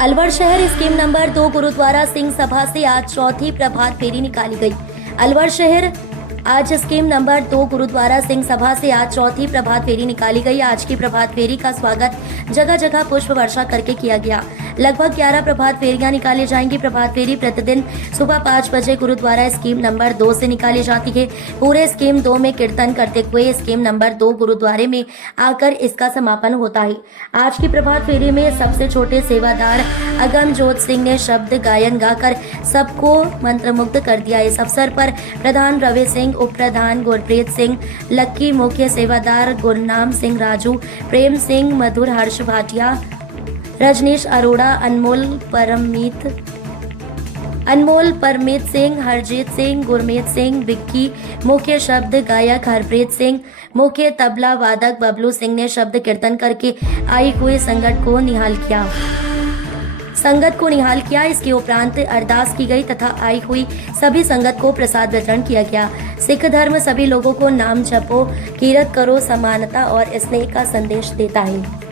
अलवर शहर scheme number 2 gurdwara Singh Sabha से आज चौथी प्रभात फेरी निकाली गई। अलवर शहर आज स्कीम नंबर 2 गुरुद्वारा सिंह सभा से आज चौथी प्रभात फेरी निकाली गई। आज की प्रभात फेरी का स्वागत जगह जगह पुष्प वर्षा करके किया गया। लगभग 11 प्रभात फेरियां निकाली जाएंगी। प्रभात फेरी प्रतिदिन सुबह 5 बजे गुरुद्वारा स्कीम नंबर 2 से निकाली जाती है। पूरे स्कीम 2 में कीर्तन करते हुए स्कीम नंबर 2 गुरुद्वारे में आकर इसका समापन होता है। आज की प्रभात फेरी में सबसे छोटे सेवादार अगमजोत सिंह ने शब्द गायन गाकर सबको मंत्रमुग्ध कर दिया। इस अवसर पर प्रधान रवि सिंह, उप प्रधान गुरप्रीत सिंह, लक्की, मुख्य सेवादार गुरनाम सिंह राजू, प्रेम सिंह, मधुर, हर्ष भाटिया, रजनीश अरोड़ा, अनमोल परमीत सिंह, हरजीत सिंह, गुरमीत सिंह, विक्की, मुख्य शब्द गायक हरप्रीत सिंह, मुख्य तबला वादक बबलू सिंह ने शब्द कीर्तन करके आई हुई संगत को निहाल किया। इसके उपरांत अरदास की गई तथा आई हुई सभी संगत को प्रसाद वितरण किया गया। सिख धर्म सभी लोगों को नाम जपो, कीरत करो, समानता और स्नेह का संदेश देता है।